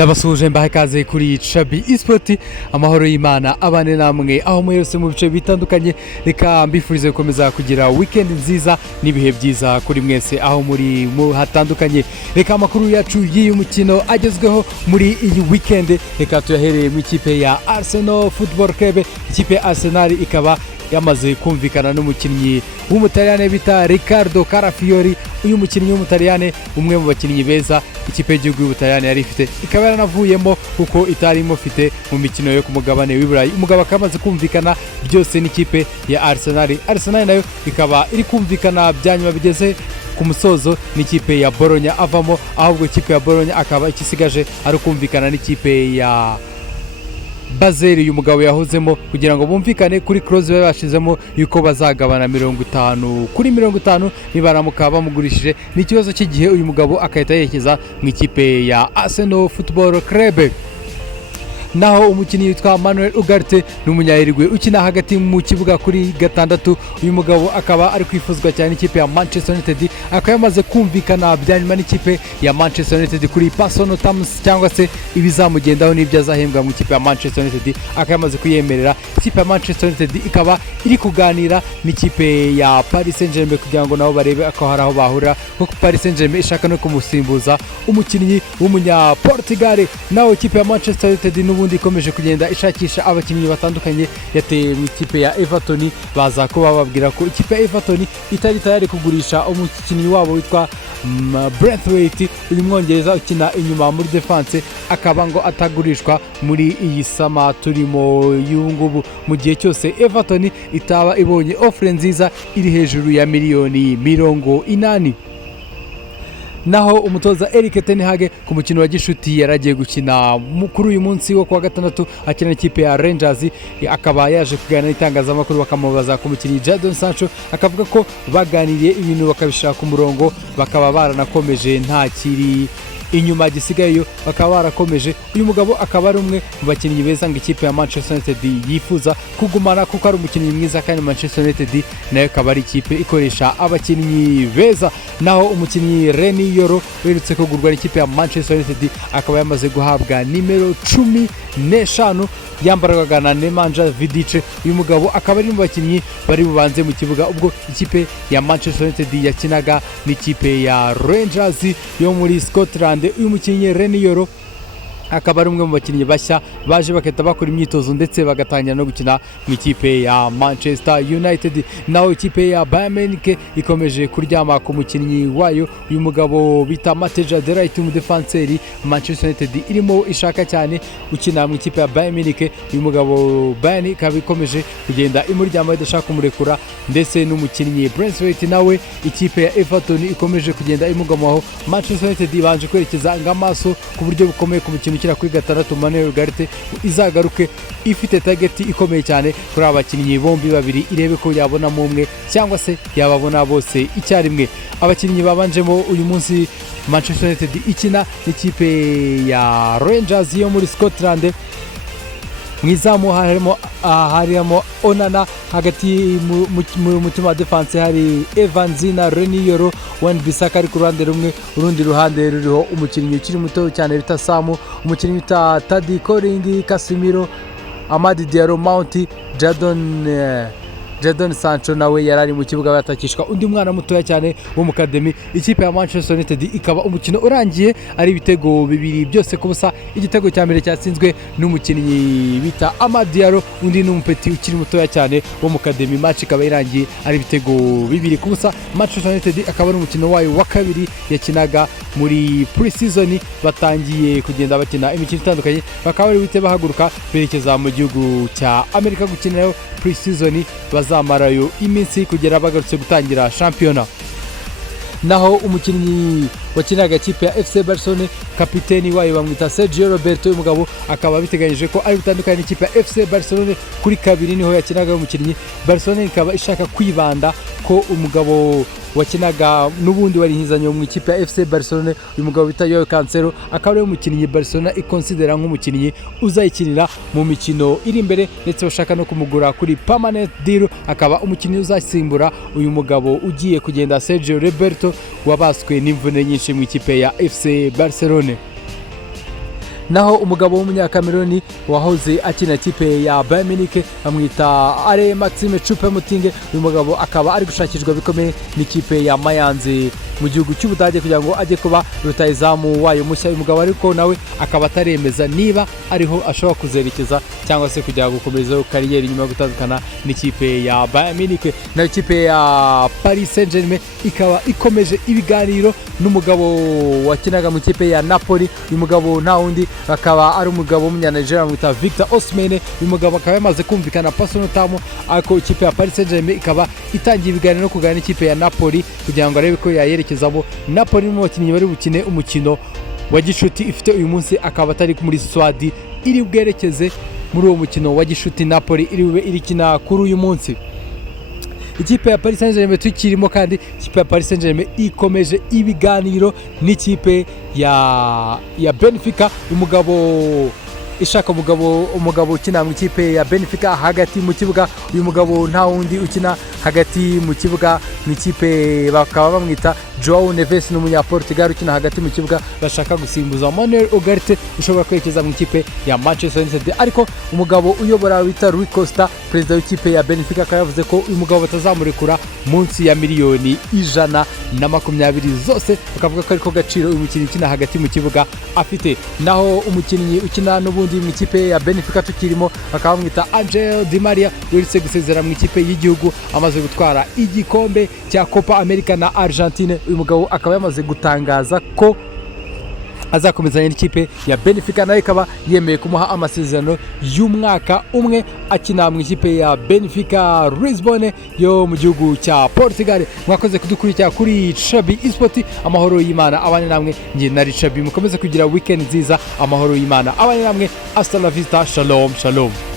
ndabasuhuje mbahe kaze kuri Chabi Esport amahoro y'Imana abane namwe aho mwese mu bice bitandukanye. Reka mbifurize gukomeza kugira weekend nziza n'ibihe byiza kuri mwese aho muri hatandukanye. Reka amakuru yacu y'uyu mukino agezweho muri iyi weekend, reka tuyahereye mu ikipe ya Arsenal Football Club. Ikipe ya Arsenal ikaba yamaze kumvikana n'umukinnyi w'umutaliyane bita Riccardo Carafiori. Uyu mukinnyi w'umutaliyane umwe mu bakinnyi beza ikipe y'igihugu y'Ubutaliyane yari ifite, ikaba yaranavuyemo kuko itarimo fite mu mikino yo ku mugabane w'Iburayi. Umugabo akamaze kumvikana byose n'ikipe ya Arsenal. Arsenal nayo ikaba iri kumvikana byanyuma bigeze ku musozo n'ikipe ya Bologna avamo, ahubwo ikipe ya Bologna akaba ikisigaje ari kumvikana n'ikipe ya Bazeli uyu mugabo yahozemo kugira ngo bumvikane kuri clause bashizemo yuko bazagabana 50-50 nibaramuka bamugurishije. Ni ikibazo cy'igihe uyu mugabo akahita yerekeza mu ikipe ya Arsenal Football Club. Naho umukinnyi witwa Manuel Ugarte n'umunyayirigwe ukina hagati mu kibuga kuri gatandatu. Uyu mugabo akaba ari kwifuzwa cyane ikipe ya Manchester United, akaba yamaze kumvikana byanyuma n'ikipe ya Manchester United kuri personal terms cyangwa se ibizamugendaho n'ibyo azahembwa mu ikipe ya Manchester United. Akaba yamaze kuyemerera. Ikipe ya Manchester United ikaba iri kuganira n'ikipe ya Paris Saint-Germain kugira ngo nabo barebe ako hari aho bahurira, kuko Paris Saint-Germain ishaka no kumusimbuza umukinnyi w'umunya Portugal. Naho ikipe ya Manchester United ubundi ikomeje kugenda ishakisha abakinnyi batandukanye yateye mu ikipe ya Everton. Baza ko bababwira ko ikipe ya Everton itari tayari kugurisha umukinnyi wabo witwa Braithwaite, uyu mwongereza ukina inyuma muri defense, akaba ngo atagurishwa muri iyi sama turimo y'ubungubu, mu gihe cyose Everton itaba ibonye offre nziza iri hejuru ya miliyoni 80. Naho umutoza Erik ten Hag ku mukino wa gishuti yaragiye gukina kuri uyu munsi wo kuwa gatandatu akina ikipe ya Rangers. Akaba yaje kuganira n'itangazamakuru bakamubaza ku mukinnyi Jadon Sancho, akavuga ko baganiriye ibintu bakabishaka ku murongo, bakaba baranakomeje nta kiri inyuma gisigayeyo, bakaba barakomeje. Uyu mugabo akaba ari umwe mu bakinnyi beza ngo ikipe ya Manchester United yifuza kugumana kuko ari umukinnyi mwiza, kandi Manchester United nayo akaba ari ikipe ikoresha abakinnyi beza. Naho umukinnyi Reni Yoro werutse kugurwa n'ikipe ya Manchester United, akaba yamaze guhabwa nimero 15 yambarwaga na Nemanja Vidic. Uyu mugabo akaba ari mu bakinnyi bari bubanze mu kibuga ubwo ikipe ya Manchester United yakinaga n'ikipe ya Rangers yo muri Scotland. Uyu mukinnyi Reni Yoro akaba ari umwe mu bakinnyi bashya baje bakahita bakora imyitozo ndetse bagatangira no gukina mu ikipe ya Manchester United. Naho ikipe ya Bayern Munich ikomeje kuryama ku mukinnyi wayo uyu mugabo bita Mateja Delight mu defenseur. Manchester United irimo ishaka cyane ukina mu ikipe ya Bayern Munich. Uyu mugabo Bayern ikaba ikomeje kugenda imuryama idashaka kumurekura, ndetse n'umukinnyi Braithwaite nawe ikipe ya Everton ikomeje kugenda imugamaho. Manchester United ibanje kwerekeza ngamaso ku buryo bukomeye ku mukino kira kuri gatandatu. Manuel Ugarte izagaruke ifite target ikomeye cyane kuri abakinnyi bombi babiri, irebe ko yabonamo umwe cyangwa se yababona bose icyarimwe. Abakinnyi babanjemo uyu munsi Manchester United ikina n'ikipe ya Rangers yo muri Scotland. Mwizamu harimo Onana, hagati mu mutima wa defense hari Evans na Reni Yoro, Wan-Bissaka ari ku ruhande rumwe, urundi ruhande ruriho umukinnyi ukiri muto cyane bita Samu, umukinnyi bita Tadi Koring, Casemiro, Amadi Diallo, Mount, Jadon Sancho nawe yarari mu kibuga batakishwa undi mwana mutoya cyane wo mu academy. Ikipe ya Manchester United ikaba umukino urangiye ari ibitego bibiri byose ku busa. Igitego cya mbere cyatsinzwe n'umukinnyi bita Amadi Diallo, undi n'umupeti ukiri mutoya cyane wo mu academy. Match ikaba irangiye ari ibitego bibiri ku busa. Manchester United akaba ari umukino wayo wa kabiri yakinaga muri pre-season. Batangiye kugenda bakina imikino itandukanye, bakaba bari bite bahaguruka berekeza mu gihugu cya Amerika gukinirayo pre-season, bazamarayo iminsi kugera bagarutse gutangira shampiyona. Naho umukinnyi wakinaga ikipe ya FC Barcelona, kapiteni wayo bamwita Sergio Roberto, uyu mugabo akaba biteganyije ko ari butandukanye n'ikipe ya FC Barcelona kuri kabiri niho yakinaga umukinnyi. Barcelona ikaba ishaka kwibanda ko umugabo wakinaga n'ubundi wari hizanyo mu ikipe ya FC Barcelona, uyu mugabo bita Joao Cancelo, akaba ari umukinnyi Barcelona ikonsidera nk'umukinnyi uzayikinira mu mikino iri imbere, ndetse bashaka no kumugura kuri permanent deal, akaba umukinnyi uzasimbura uyu mugabo ugiye kugenda Sergio Roberto wabaswe n'imvune nyinshi mu ikipe ya FC Barcelona. naho umugabo w'umunyakameruni wahoze akina ikipe ya Bayern Munich bamwita Are Maxime Choupo-Moting. uyu mugabo akaba ari gushakishwa bikomeye n'ikipe ya Mayanze mu gihugu cy'Ubudage kugira ngo ajye kuba rutayizamu wayo mushya. uyu mugabo ariko nawe akaba ataremeza niba ariho ashobora kuzerekeza cyangwa se kujya gukomeza kariyeri nyuma yo gutandukana n'ikipe ya Bayern Munich. nayo ikipe ya Paris Saint-Germain ikaba ikomeje ibiganiro n'umugabo wakinaga mu kipe ya Napoli. uyu mugabo nta wundi akaba ari umugabo w'umunyanigeriya witwa Victor Osimhen. uyu mugabo akaba yamaze kumvikana personal term, ariko ikipe ya Paris Saint-Germain ikaba itangiye ibiganiro no kuganira n'ikipe ya Napoli kugira ngo arebe ko yayerekezamo. Napoli ni mu bakinnyi bari bukine umukino wa gishuti ifite uyu munsi, akaba atari muri Swadi iri bwerekeze muri uwo mukino wa gishuti. Napoli iri bube irikina kuri uyu munsi. ikipe ya Paris Saint-Germain tukirimo kandi ikipe ya Paris Saint-Germain ikomeje ibiganiro n'ikipe ya Benfica. umugabo ishaka umugabo ukina mu ikipe ya Benfica hagati mu kibuga. uyu mugabo nta wundi ukina hagati mu kibuga mu ikipe bakaba bamwita Joao Neves, n'umunyaportugal ukina hagati mu kibuga bashaka gusimbuza Manuel Ugarte ushobora kwerekeza mu ikipe ya Manchester United. ariko umugabo uyobora wita Rui Costa, perezida w'ikipe ya Benfica, akaba yavuze ko uyu mugabo batazamurekura munsi ya miliyoni 120 zose, bakavuga ko ariko gaciro uyu mukinnyi ukina hagati mu kibuga afite. naho umukinnyi ukina n'ubundi mu ikipe ya Benfica tukirimo bakaba bamwita Angel Di Maria, weretse gusezera mu ikipe y'igihugu amaze gutwara igikombe cya Copa America na Argentine. uyu mugabo akaba yamaze gutangaza ko azakomezanya n'ikipe ya Benfica, nayo ikaba yemeye kumuha amasezerano y'umwaka umwe akina mu ikipe ya Benfica Lisbonne yo mu gihugu cya Portugal. mwakoze kudukurikira kuri Chabi Esport. amahoro y'Imana abane namwe, njye nari Chabi. mukomeze kugira weekend nziza, amahoro y'Imana abane namwe. Hasta la vista, shalom shalom.